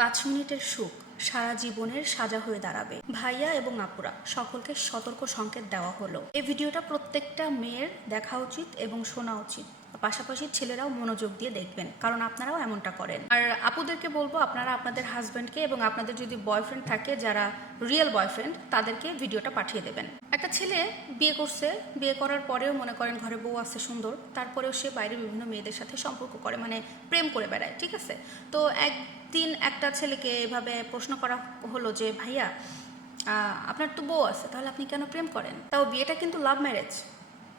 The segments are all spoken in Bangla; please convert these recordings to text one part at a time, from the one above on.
পাঁচ মিনিটের সুখ সারা জীবনের সাজা হয়ে দাঁড়াবে। ভাইয়া এবং আপুরা, সকলকে সতর্ক সংকেত দেওয়া হলো। এই ভিডিওটা প্রত্যেকটা মেয়ের দেখা উচিত এবং শোনা উচিত। পাশাপাশি ছেলেরাও মনোযোগ দিয়ে দেখবেন, কারণ আপনারাও এমনটা করেন। আর আপুদেরকে বলব, আপনারা আপনাদের হাজব্যান্ডকে এবং আপনাদের যদি বয়ফ্রেন্ড থাকে, যারা রিয়েল বয়ফ্রেন্ড তাদেরকে ভিডিওটা পাঠিয়ে দেবেন। একটা ছেলে বিয়ে করছে, বিয়ে করার পরেও মনে করেন ঘরে বউ আছে সুন্দর, তারপরেও সে বাইরে বিভিন্ন মেয়েদের সাথে সম্পর্ক করে মানে প্রেম করে বেড়ায়, ঠিক আছে? তো একদিন একটা ছেলেকে এভাবে প্রশ্ন করা হলো যে, ভাইয়া আপনার তো বউ আছে, তাহলে আপনি কেন প্রেম করেন? তাও বিয়েটা কিন্তু লাভ ম্যারেজ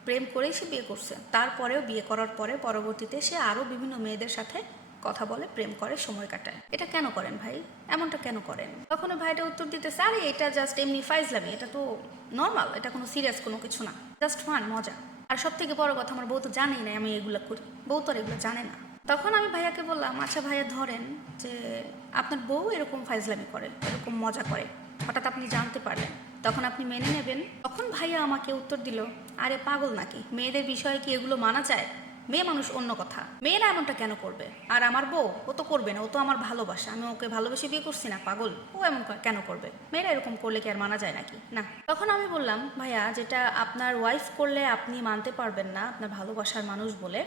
প্রেম করেই সে বিয়ে করছে। তারপরেও বিয়ে করার পরে পরবর্তীতে সে আরও বিভিন্ন মেয়েদের সাথে কথা বলে, প্রেম করে, সময় কাটায়। এটা কেন করেন ভাই? এমনটা কেন করেন? তখন ভাইটা উত্তর দিতেছে, আরে, এটা জাস্ট এমনি ফাইজলামি, এটা তো নর্মাল এটা কোনো সিরিয়াস কোনো কিছু না। জাস্ট ফান মজা। আর সব থেকে বড় কথা, আমার বউ তো জানেই না আমি এগুলো করি। বউ তো আর এগুলো জানে না। তখন আমি ভাইয়াকে বললাম আচ্ছা ভাইয়া, ধরেন যে আপনার বউ এরকম ফাইজলামি করে, এরকম মজা করে। হঠাৎ আপনি জানতে পারলেন তখন আপনি মেনে নেবেন। তখন ভাইয়া আমাকে উত্তর দিল, আরে পাগল নাকি? মেয়েদের বিষয়ে কি এগুলো মানা যায়? মেয়ে মানুষ অন্য কথা। মেয়েরা এমনটা কেন করবে? আর আমার বউ, ও তো করবে না, ও তো আমার ভালোবাসা। আমি ওকে ভালোবেসে বিয়ে করছি না, পাগল। ও এমন কেন করবে? মেয়েরা এরকম করলে কি আর মানা যায় নাকি? না। তখন আমি বললাম, ভাইয়া, যেটা আপনার ওয়াইফ করলে আপনি মানতে পারবেন না, আপনার ভালোবাসার মানুষ বলে,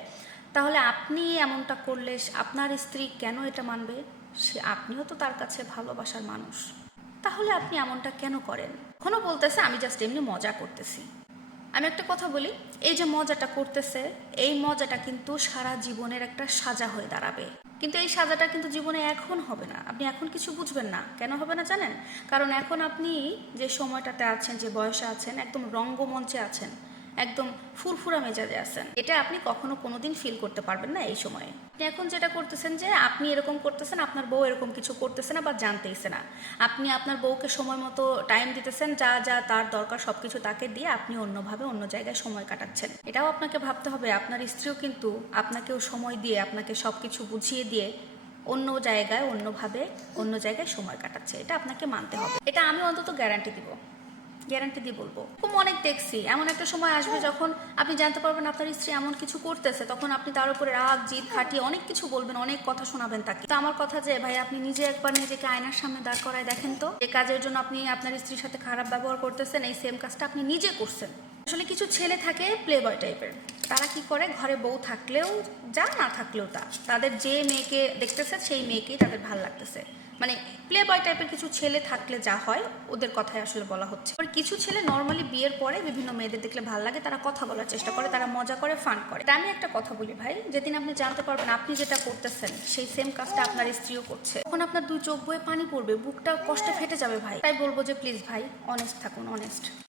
তাহলে আপনি এমনটা করলে আপনার স্ত্রী কেন এটা মানবে? সে আপনিও তো তার কাছে ভালোবাসার মানুষ। তাহলে আপনি এমনটা কেন করেন? এখনও বলতেছে, আমি জাস্ট এমনি মজা করতেছি। আমি একটা কথা বলি, এই যে মজাটা করতেছে, এই মজাটা কিন্তু সারা জীবনের একটা সাজা হয়ে দাঁড়াবে। কিন্তু এই সাজাটা কিন্তু জীবনে এখন হবে না। আপনি এখন কিছু বুঝবেন না। কেন হবে না জানেন? কারণ এখন আপনি যে সময়টাতে আছেন, যে বয়সে আছেন, একদম রঙ্গমঞ্চে আছেন। একদম ফুরফুরা মেজাজে আছেন। এটা আপনি কখনো কোনোদিন ফিল করতে পারবেন না এই সময়ে। আপনি এখন যেটা করতেছেন যে, আপনি এরকম করতেছেন, আপনার বউ এরকম কিছু করতেছে না বা জানতেইছে না। আপনি আপনার বউকে সময় মতো টাইম দিতেছেন, যা যা তার দরকার সব কিছু তাকে দিয়ে আপনি অন্যভাবে অন্য জায়গায় সময় কাটাচ্ছেন। এটাও আপনাকে ভাবতে হবে, আপনার স্ত্রীও কিন্তু আপনাকেও সময় দিয়ে, আপনাকে সবকিছু বুঝিয়ে দিয়ে অন্য জায়গায়, অন্যভাবে অন্য জায়গায় সময় কাটাচ্ছে। এটা আপনাকে মানতে হবে। এটা আমি অন্তত গ্যারান্টি দিব। গ্যারান্টি দিয়ে বলব। খুব অনেক দেখছি। এমন একটা সময় আসবে যখন আপনি জানতে পারবেন আপনার স্ত্রী এমন কিছু করতেছে, তখন আপনি তার উপরে রাগ, জিদ খাটিয়ে অনেক কিছু বলবেন, অনেক কথা শোনাবেন তাকে। তো আমার কথা যে, ভাই, আপনি নিজে একবার নিজেকে আয়নার সামনে দাঁড় করায় দেখেন তো। যে কাজের জন্য আপনি আপনার স্ত্রীর সাথে খারাপ ব্যবহার করতেছেন, এই সেম কাজটা আপনি নিজে করছেন। আসলে কিছু ছেলে থাকে প্লে বয় টাইপের তারা কি করে? ঘরে বউ থাকলেও যা না থাকলেও তা। তাদের যে মেয়েকে দেখতেছে, সেই মেয়েকেই তাদের ভালো লাগতেছে। মানে প্লে বয় টাইপের কিছু ছেলে থাকলে যা হয়, ওদের কথাই আসলে বলা হচ্ছে। আর কিছু ছেলে নর্মালি বিয়ের পরে বিভিন্ন মেয়েদের দেখলে ভালো লাগে, তারা কথা বলার চেষ্টা করে, তারা মজা করে ফান করে। আমি একটা কথা বলি ভাই, যেদিন আপনি জানতে পারবেন আপনি যেটা করতেছেন, সেই সেম কাজটা আপনার স্ত্রীও করছে। তখন আপনার দুই চোখ বয়ে পানি পড়বে, বুকটা কষ্টে ফেটে যাবে ভাই। তাই বলব যে প্লিজ ভাই অনেস্ট থাকুন অনেস্ট